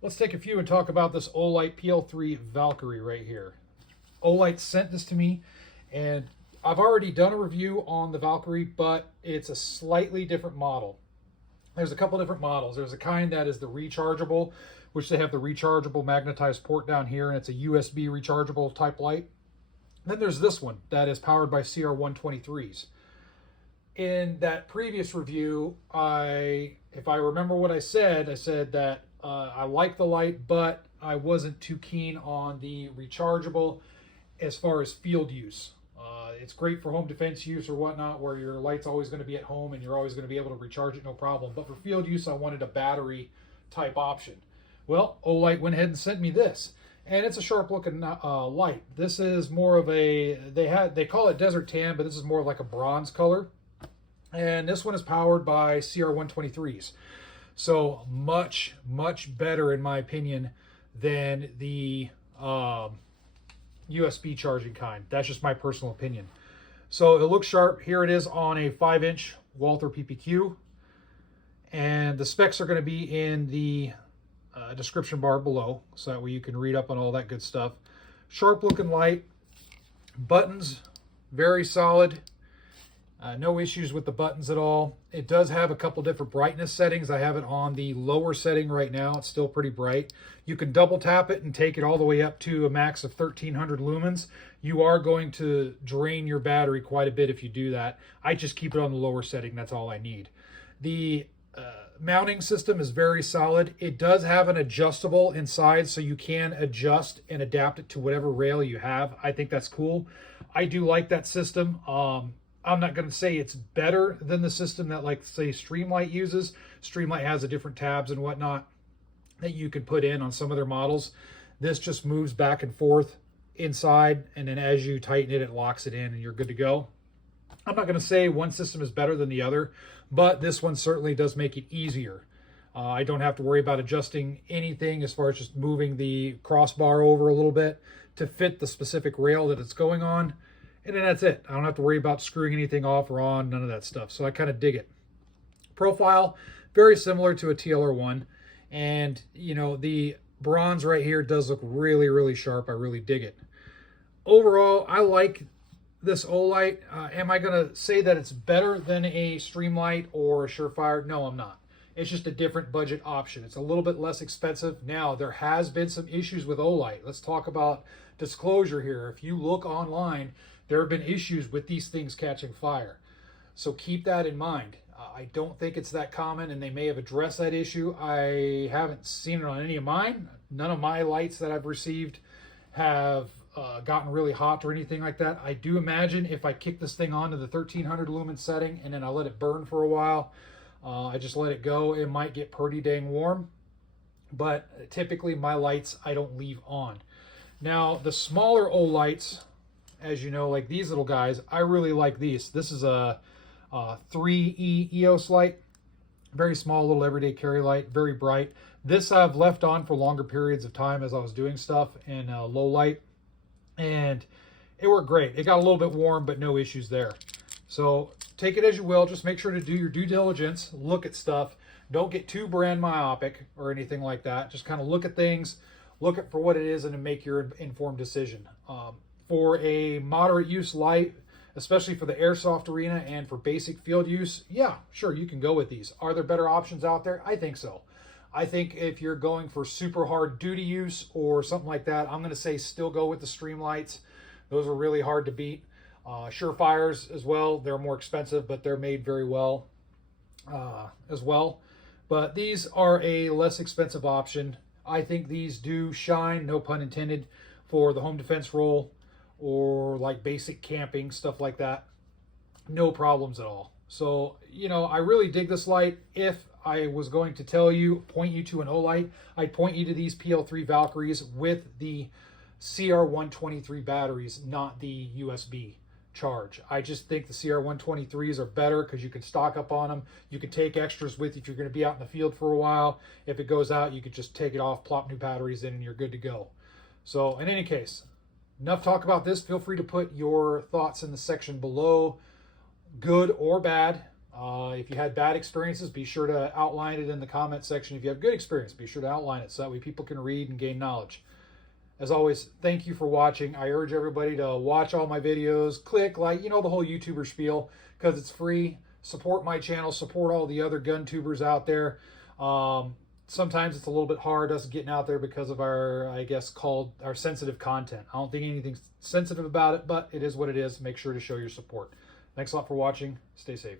Let's take a few and talk about this Olight PL-3 Valkyrie right here. Olight sent this to me, and I've already done a review on the Valkyrie, but it's a slightly different model. There's a couple different models. There's a kind that is the rechargeable, which they have the rechargeable magnetized port down here, and it's a USB rechargeable type light. Then there's this one that is powered by CR123s. In that previous review, if I remember what I said that I like the light, but I wasn't too keen on the rechargeable as far as field use. It's great for home defense use or whatnot, where your light's always going to be at home and you're always going to be able to recharge it no problem. But for field use, I wanted a battery type option. Well, Olight went ahead and sent me this, and it's a sharp looking light. This is more of a, they call it desert tan, but this is more like a bronze color. And this one is powered by CR123s. So much better, in my opinion, than the USB charging kind. That's just my personal opinion. So it looks sharp. Here it is on a 5-inch Walther PPQ. And the specs are going to be in the description bar below, so that way you can read up on all that good stuff. Sharp looking light. Buttons, very solid. No issues with the buttons at all. It does have a couple different brightness settings. I have it on the lower setting right now. It's still pretty bright. You can double tap it and take it all the way up to a max of 1300 lumens. You are going to drain your battery quite a bit if you do that. I just keep it on the lower setting. That's all I need. The mounting system is very solid. It does have an adjustable inside, so you can adjust and adapt it to whatever rail you have. I think that's cool. I do like that system. I'm not going to say it's better than the system that, like, say, Streamlight uses. Streamlight has a different tabs and whatnot that you can put in on some of their models. This just moves back and forth inside, and then as you tighten it, it locks it in and you're good to go. I'm not going to say one system is better than the other, but this one certainly does make it easier. I don't have to worry about adjusting anything as far as just moving the crossbar over a little bit to fit the specific rail that it's going on. And then that's it. I don't have to worry about screwing anything off or on, none of that stuff. So I kind of dig it. Profile, very similar to a TLR1. And, you know, the bronze right here does look really sharp. I really dig it. Overall, I like this Olight. Am I going to say that it's better than a Streamlight or a Surefire? No, I'm not. It's just a different budget option. It's a little bit less expensive. Now, there has been some issues with Olight. Let's talk about disclosure here. If you look online, there have been issues with these things catching fire. So keep that in mind. I don't think it's that common, and they may have addressed that issue. I haven't seen it on any of mine. None of my lights that I've received have gotten really hot or anything like that. I do imagine if I kick this thing on to the 1300 lumen setting and then I let it burn for a while, I just let it go, it might get pretty dang warm. But typically my lights I don't leave on. Now the smaller Olights, as you know, like these little guys, I really like these. This is a 3E EOS light. Very small little everyday carry light, very bright. This I've left on for longer periods of time as I was doing stuff in low light. And it worked great. It got a little bit warm, but no issues there. So take it as you will. Just make sure to do your due diligence. Look at stuff. Don't get too brand myopic or anything like that. Just kind of look at things, look at for what it is, and then make your informed decision. For a moderate use light, especially for the airsoft arena and for basic field use, yeah, sure, you can go with these. Are there better options out there? I think so. I think if you're going for super hard duty use or something like that, I'm going to say still go with the Streamlights. Those are really hard to beat. Surefires as well. They're more expensive, but they're made very well as well. But these are a less expensive option. I think these do shine, no pun intended, for the home defense role or like basic camping, stuff like that. No problems at all. So, you know, I really dig this light. If I was going to tell you, point you to an Olight, I'd point you to these PL-3 Valkyries with the CR123 batteries, not the USB charge. I just think the CR123s are better because you can stock up on them. You can take extras with you if you're going to be out in the field for a while. If it goes out, you could just take it off, plop new batteries in, and you're good to go. So in any case, enough talk about this. Feel free to put your thoughts in the section below, good or bad. If you had bad experiences, be sure to outline it in the comment section. If you have good experience, be sure to outline it so that way people can read and gain knowledge. As always, thank you for watching. I urge everybody to watch all my videos, click like, you know, the whole YouTuber spiel, because it's free. Support my channel, support all the other gun tubers out there. Sometimes it's a little bit hard us getting out there because of our, I guess, called our sensitive content. I don't think anything's sensitive about it, but it is what it is. Make sure to show your support. Thanks a lot for watching. Stay safe.